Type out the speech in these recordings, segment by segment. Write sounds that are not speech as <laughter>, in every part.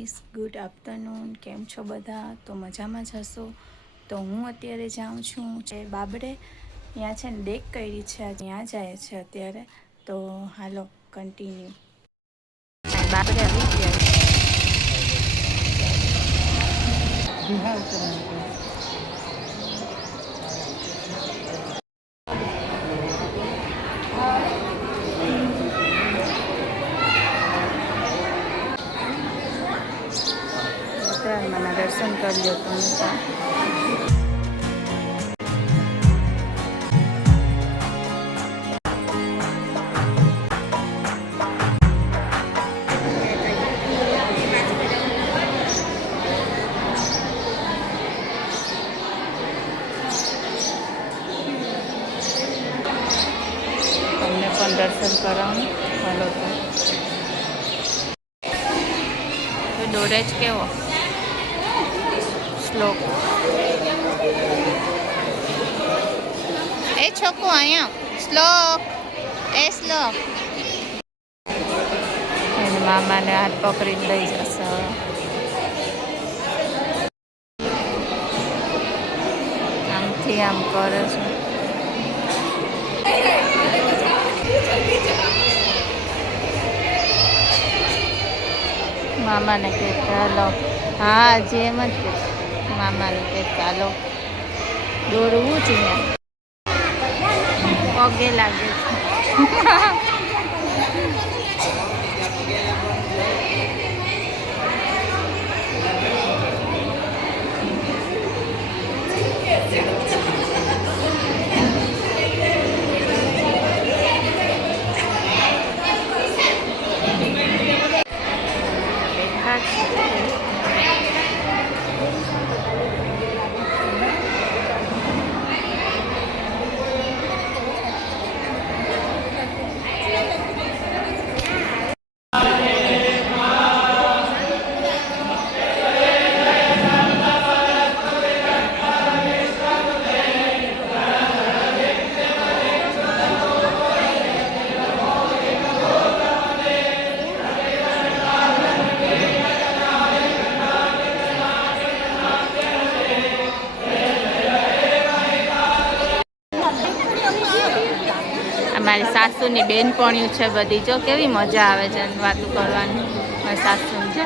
Guys good afternoon, કેમ છો બધા? તો મજામાં જશો તો હું અત્યારે જાઉં છું જે બાબરે. ત્યાં છે ને ડેક કરી છે ત્યાં જાય છે અત્યારે. તો હાલો, કન્ટિન્યુ. બાબરે આવી ગયા છે. મને દર્શન કરી લો તમે પણ. તમને પણ દર્શન કરાવું હાલો તો તો દોરે જ કેવો શ્લોક એ છોકુ અહીંયા. શ્લોક એ શ્લોક મામાને હાથ પકડીને લઈ જશે આમથી આમ કરે છે. મામાને કહેતા ચાલો હા, જેમ જ મામાને તે ચાલો દોરવું જ ને. પગે લાગે. છે સાસુની બેનપણીઓ છે બધી. જો કેવી મજા આવે છે વાતું કરવાની. મારી સાસુ છે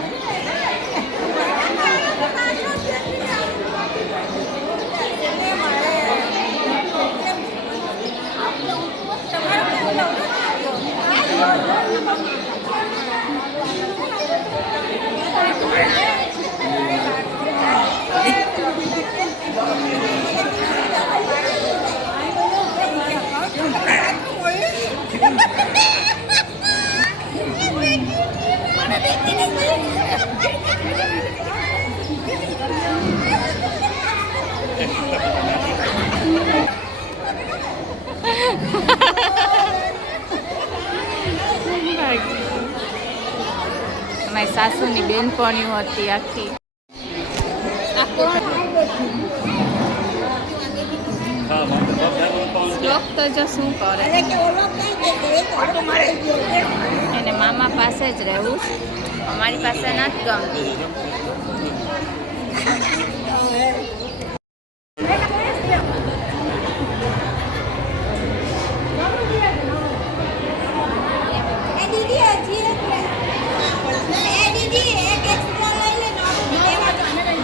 અમારી સાસુની બેનપણીઓ હતી આખી. તો શું કરે? એને મામા પાસે જ રહેવું અમારી પાસે નથી ગમતું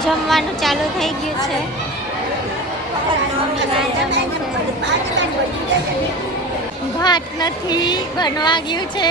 જમવાનું ચાલુ થઈ ગયું છે ભાત નથી બનવા ગયું છે.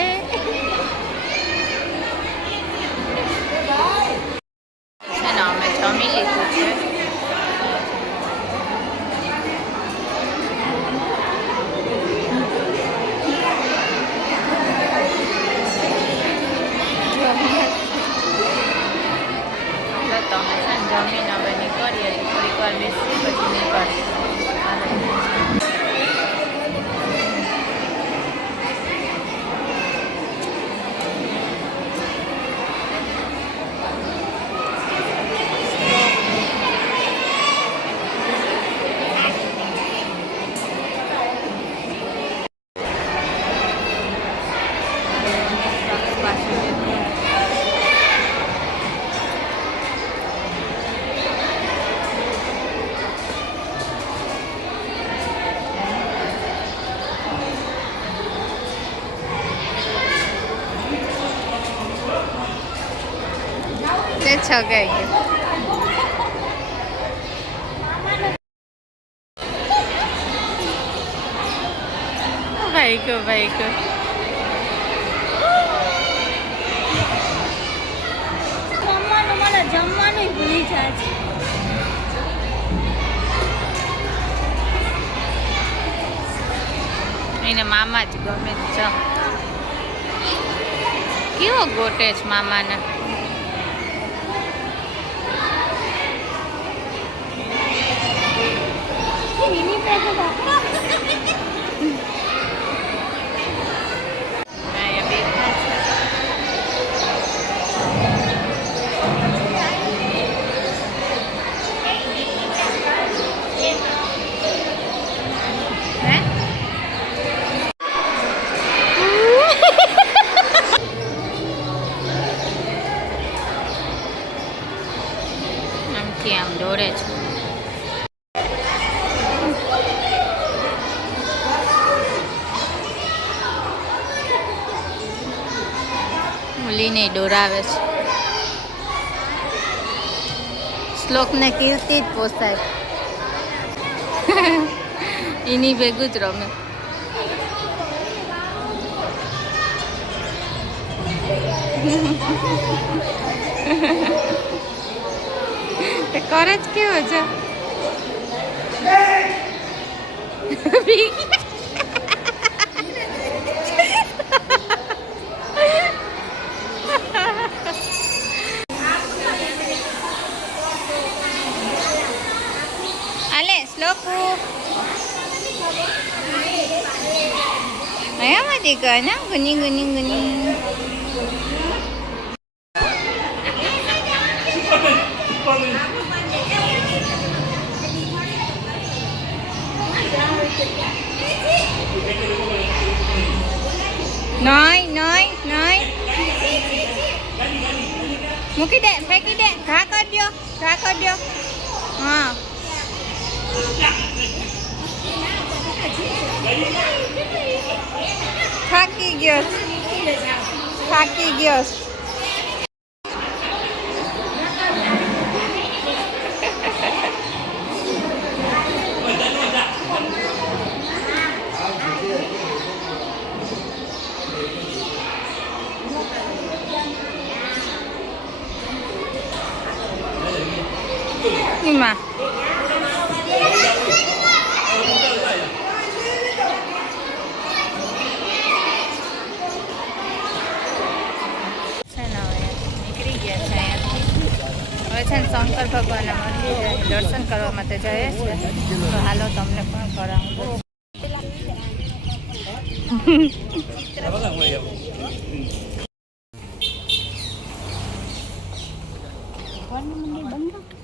છગાઈ ગયો ભાઈ ગયો ભાઈ ગયો જમવાનું એને મામા જ ગમે છે. કેવો ગોટે છે મામાને? એની પાસે બાપા અહીંયા બેઠા છે હે આમથી આમ દોડે છે મુલીને દોરાવે છે. શ્લોકને કીર્તિ જ પોસાય. <laughs> એની ભેગું જ રમે. <laughs> કરે જ કેવો છે? <laughs> Hello, Ayam Ayan, mali ka na. Guni, guni, guni. Noi, noi, noi. Mungkin dek, pergi dek. Kakak dia, kakak dia. Ah. થાકી ગયો. થાકી ગયો છે. એમાં છે ને હવે નીકળી ગયા છે અહીંયાથી હવે છે ને શંકર ભગવાનના મંદિરે દર્શન કરવા માટે જઈએ છીએ. તો હાલો તમને પણ કરાવું. ને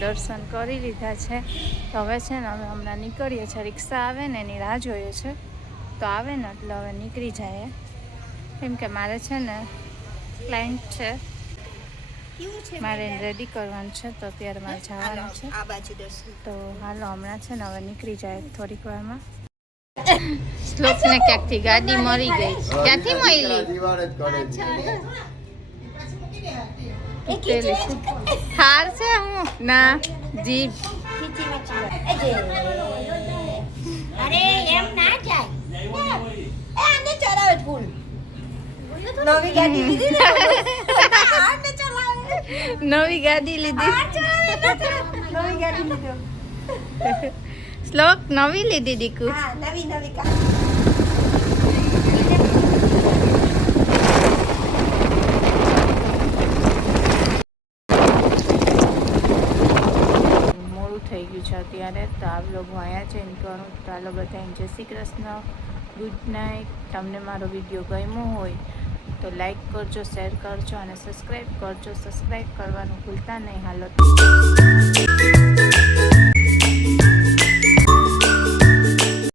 દર્શન કરી લીધા છે. તો હવે છે ને અમે હમણાં નીકળીએ છીએ. રિક્ષા આવે ને એની રાહ જોઈએ છે. તો આવે ને એટલે હવે નીકળી જાય કેમ કે મારે છે ને ક્લાયન્ટ છે. મારે રેડી કરવાનું છે તો અત્યારે મારે જવાનું છે. આ બાજુ દર્શન તો હાલો હમણાં છે ને હવે નીકળી જાય થોડીક વારમાં. <coughs> શ્લોકને ક્યાંકથી ગાડી મળી ગઈ? ક્યાંથી મળી દિવાળ છે. હું ના જીપ અરે એમ ના જાય. એ આને ચલાવે ફૂલ. નવી ગાડી લીધી ને આને ચલાવે નવી ગાડી લીધી. નવી ગાડી લીધો. શ્લોક નવી લીધી દીકુ. હા નવી નવી ગાડી. થઈ ગયું છે અત્યારે. તો આ લોકો અહીંયા છે એમ કરું ચાલો બધા જય શ્રી કૃષ્ણ ગુડ નાઇટ તમને મારો વીડિયો ગમ્યો હોય તો લાઈક કરજો શેર કરજો અને સબસ્ક્રાઈબ કરજો. સબસ્ક્રાઈબ કરવાનું ભૂલતા નહીં. હાલો.